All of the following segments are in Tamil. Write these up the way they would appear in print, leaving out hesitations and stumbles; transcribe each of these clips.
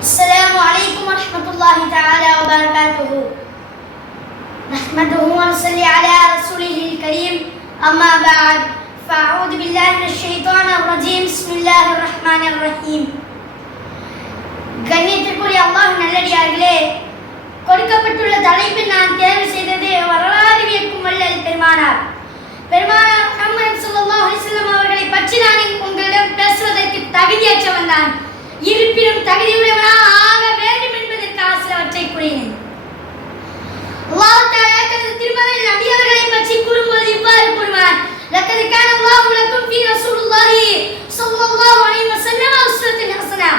السلام عليكم ورحمة الله تعالى وبركاته. نحمده ونصلي على رسوله الكريم. أما بعد فأعوذ بالله من الشيطان الرجيم. بسم الله الرحمن الرحيم. கண்ணியத்திற்குரிய அல்லாஹ் நல்லடியார்களே, கொடுக்கப்பட்டுள்ள தலைப்பில் நான் தேர்வு செய்தது வரலாறு வியக்கும் வள்ளல் பெருமானார் முஹம்மது ஸல்லல்லாஹு அலைஹி வஸல்லம் அவர்களை பற்றி நான் உங்களிடம் பேசுவதற்கு தகுதியற்றவன் தான். இருப்பினும் தகுதியுடையவனாக ஆக வேண்டும் என்பதற்காக சிலவற்றை கூறினேன். அல்லாஹ் தஆலா தனது திருமறையில் நபி அவர்களை பற்றி கூறும்போது இவ்வாறு கூறுவார்: லக்கத் கான அல்லாஹு லக்கும் ஃபீ ரசூலில்லாஹி ஸல்லல்லாஹு அலைஹி வஸல்லம் உஸ்வத்துன் ஹஸனா.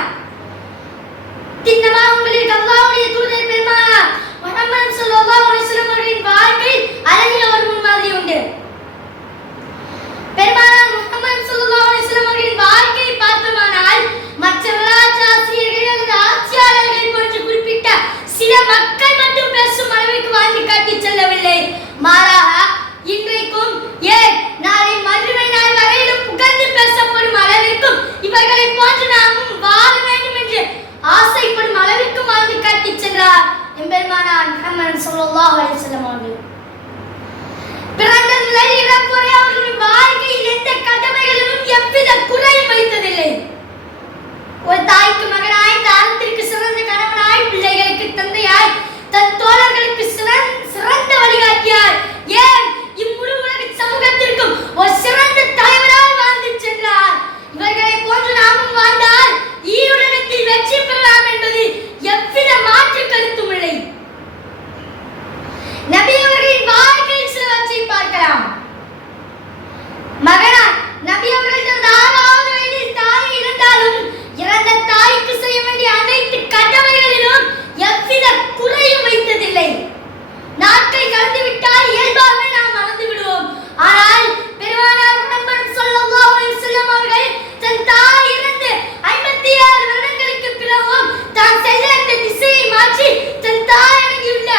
திண்ணமாக உங்களுக்கு அல்லாஹ்வுடைய தூதர் பெருமானார் முஹம்மது ஸல்லல்லாஹு அலைஹி வஸல்லம் அவர்களின் வாழ்க்கையில் அழகிய ஒரு முன்மாதிரி உண்டு. பெருமானார் முஹம்மது ஸல்லல்லாஹு அலைஹி வஸல்லம் அவர்களின் வாழ்க்கையை பார்த்தோமானால் மற்ற வரலாற்று ஆசிரியர்கள் அல்லது ஆட்சியாளர்கள் போன்று குறிப்பிட்ட சில மக்கள் மட்டும் பேசும் அளவிற்கு வாழ்ந்து காட்டி செல்லவில்லை. மாறாக இன்றைக்கும் நாளை மறுமை நாள் வரையிலும் புகழ்ந்து பேசப்படும் அளவிற்கும் இவர்களை போன்று நாமும் வாழ வேண்டும் என்று ஆசைப்படும் அளவிற்கு வாழ்ந்து காட்டி சென்றார் எம்பெருமானார் முஹம்மது ஸல்லல்லாஹு அலைஹி வஸல்லம் அவர்கள். பிறந்த முதல் இறப்பு வரை அவர்களின் வாழ்க்கையில் எந்த கடமைகளிலும் எவ்வித குறையும் வைத்ததில்லை. ஒரு தாய்க்கு மகனாய், தாரத்திற்கு சிறந்த கணவனாய், பிள்ளைகளுக்கு தந்தையாய், தன் தோழர்களுக்கு சிறந்த வழிகாட்டியாய், ஏன் இம்முழு உலக சமூகத்திற்கும் ஒரு சிறந்த தலைவராய் வாழ்ந்து சென்றார். இவர்களை போன்று நாமும் வாழ்ந்தால் ஈருலகத்தில் வெற்றி பெறலாம் என்பது எவ்வித மாற்று கருத்தும் இல்லை. நபி அவர்களின் வாழ்க்கையில் சிலவற்றை பார்க்கலாம். மகனார் நபி அவர்கள் தனது 6வது வயதில் தாயை இழந்தாலும் இறந்த தாய்க்கு செய்ய வேண்டிய அனைத்து கடமைகளிலும் எவ்வித குறையும் வைத்ததில்லை. நாட்கள் கடந்து விட்டால் இயல்பாகவே நாம் மறந்து விடுவோம். ஆனால் பெருமானார் முஹம்மது ஸல்லல்லாஹு அலைஹி வஸல்லம் அவர்கள் தன் தாய் இறந்து 56 வருடங்களுக்கு பிறகும் தான் செல்ல அந்த திசையை மாற்றி தன் தாய் அடங்கியுள்ள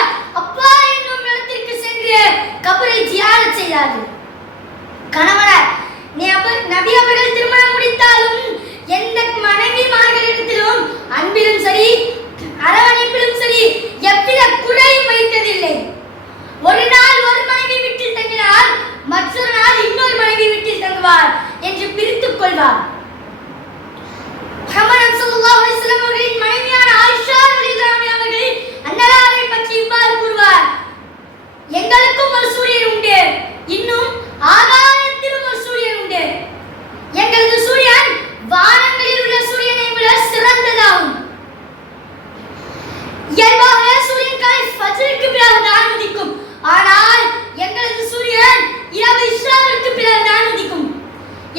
அப்பா என்னும் இடத்திற்கு சென்று கபரை ஜியாரத் செய்தார்கள். கணவனார் நபி அவர்கள் திருமணம் முடித்தாலும் எந்த மனைவிமார்களிடத்திலும் அன்பிலும் சரி அரவணைப்பிலும் சரி எவ்வித குறையும் வைத்ததில்லை. ஒரு நாள் ஒரு மனைவி வீட்டில் தங்கினார், மற்றொரு நாள் இன்னொரு மனைவி வீட்டில் தங்குவார் என்று பிரித்துக் கொள்வார். முஹம்மது ஸல்லல்லாஹு அலைஹி வஸல்லம் அவர்களின் மனைவியான ஆயிஷா ரலியல்லாஹு அன்ஹா அவர்கள் அன்னலாரை பற்றி இவ்வாறு கூறுவார்: எங்களுக்கும் ஒரு சூரியன் உண்டு, இன்னும் ஆகாயத்திலும் ஒரு சூரியன் உண்டு. எங்களது சூரியன் வானங்களில் உள்ள சூரியனை விட சிறந்ததாகும். இயல்பாக சூரியன் காலை ஃபஜ்ருக்கு பிறகு தான் உதிக்கும். ஆனால் எங்களது சூரியன் இரவு இஸ்ராவுக்கு பிறகு தான் உதிக்கும்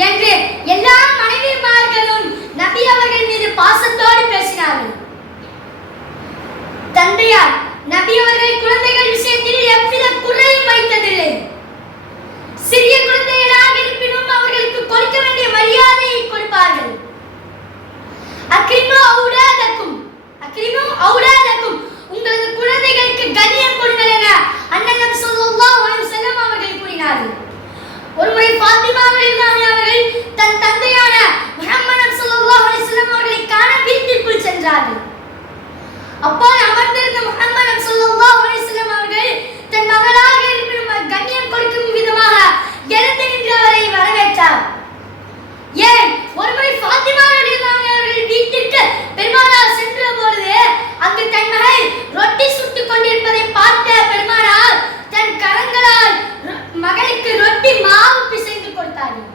என்று எல்லா மனைவிமார்களும் நபி அவர்கள் மீது பாசத்தோடு பேசினார்கள். தந்தையார் நபி அவர்கள் குழந்தைகள் விஷயத்தில் எவ்வித குறையும் வைத்ததில்லை. சிறிய குழந்தைகளாக இருப்பினும் அவர்களுக்கு கொடுக்க வேண்டிய மரியாதையை கொடுப்பார்கள். அக்ரிமு அவுலாதக்கும், உங்களது குழந்தைகளுக்கு கண்ணியம் கொடுங்கள் என அண்ணன் நபி ஸல்லல்லாஹு அலைஹி வஸல்லம் அவர்கள் கூறினார்கள். ஒருமுறை ஃபாத்திமா ரலியல்லாஹு அன்ஹா அவர்கள் தன் தந்தையான முஹம்மது ஸல்லல்லாஹு அலைஹி வஸல்லம் அவர்களை காண வீட்டிற்குள் சென்றார்கள். அப்போது அமர்ந்திருந்த முஹம்மது ஸல்லல்லாஹு அலைஹி வஸல்லம் அவர்கள் தன் மகளாக இருப்பினும் கண்ணியம் கொடுக்கும் விதமாக எழுந்து நின்று அவரை வரவேற்றார். ஏன் ஒருமுறை ஃபாத்திமா ரலியல்லாஹு அன்ஹா அவர்கள் வீட்டிற்கு பெருமானார் சென்ற பொழுது அங்கு தன் மகள் ரொட்டி சுட்டுக் கொண்டிருப்பதை பார்த்த பெருமானார் தன் கரங்களால் மகளுக்கு ரொட்டி மாவு பிசைந்து கொடுத்தார்கள்.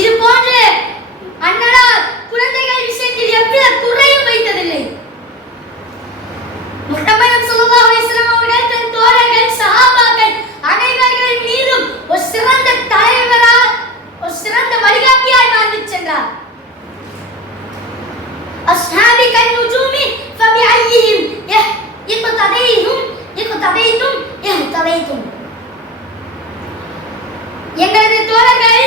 இது போன்று அண்ணனார் குழந்தைகள் விஷயத்தில் எவ்வித குறையும் வைத்ததில்லை. முஹம்மது ஸல்லல்லாஹு அலைஹி வஸல்லம் அவர்கள் தன் தோழர்கள், சஹாபாக்கள் அனைவர்கள் மீதும் ஒரு சிறந்த தலைவராக, ஒரு சிறந்த வழிகாட்டியாய் வாழ்ந்து சென்றார். அஸ்ஹாபி கன் நுஜூமி ஃபபிஅய்யிஹிம் இஹ்ததைத்தும். எங்களது தோழர்கள்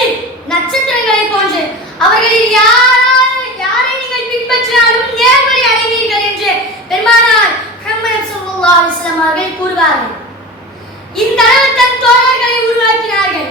நட்சத்திரங்களை போன்று, அவர்களில் யாரை நீங்கள் பின்பற்றினாலும் நேர்வழி அடைவீர்கள் என்று பெருமானார் முஹம்மது ஸல்லல்லாஹு அலைஹி வஸல்லம் அவர்கள் கூறுவார்கள். இந்த அளவு தன் தோழர்களை உருவாக்கினார்கள்.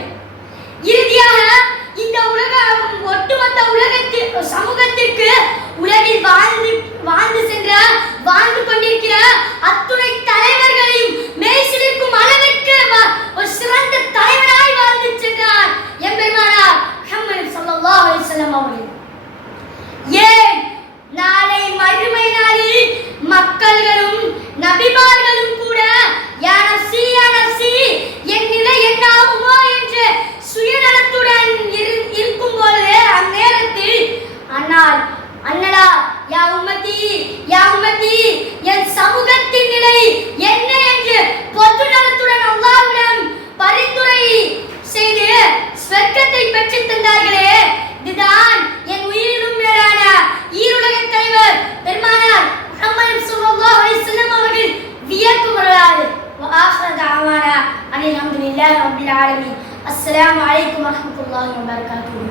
அஸ்ஸலாமு அலைக்கும் வரஹ்மத்துல்லாஹி வபரகாத்துஹு.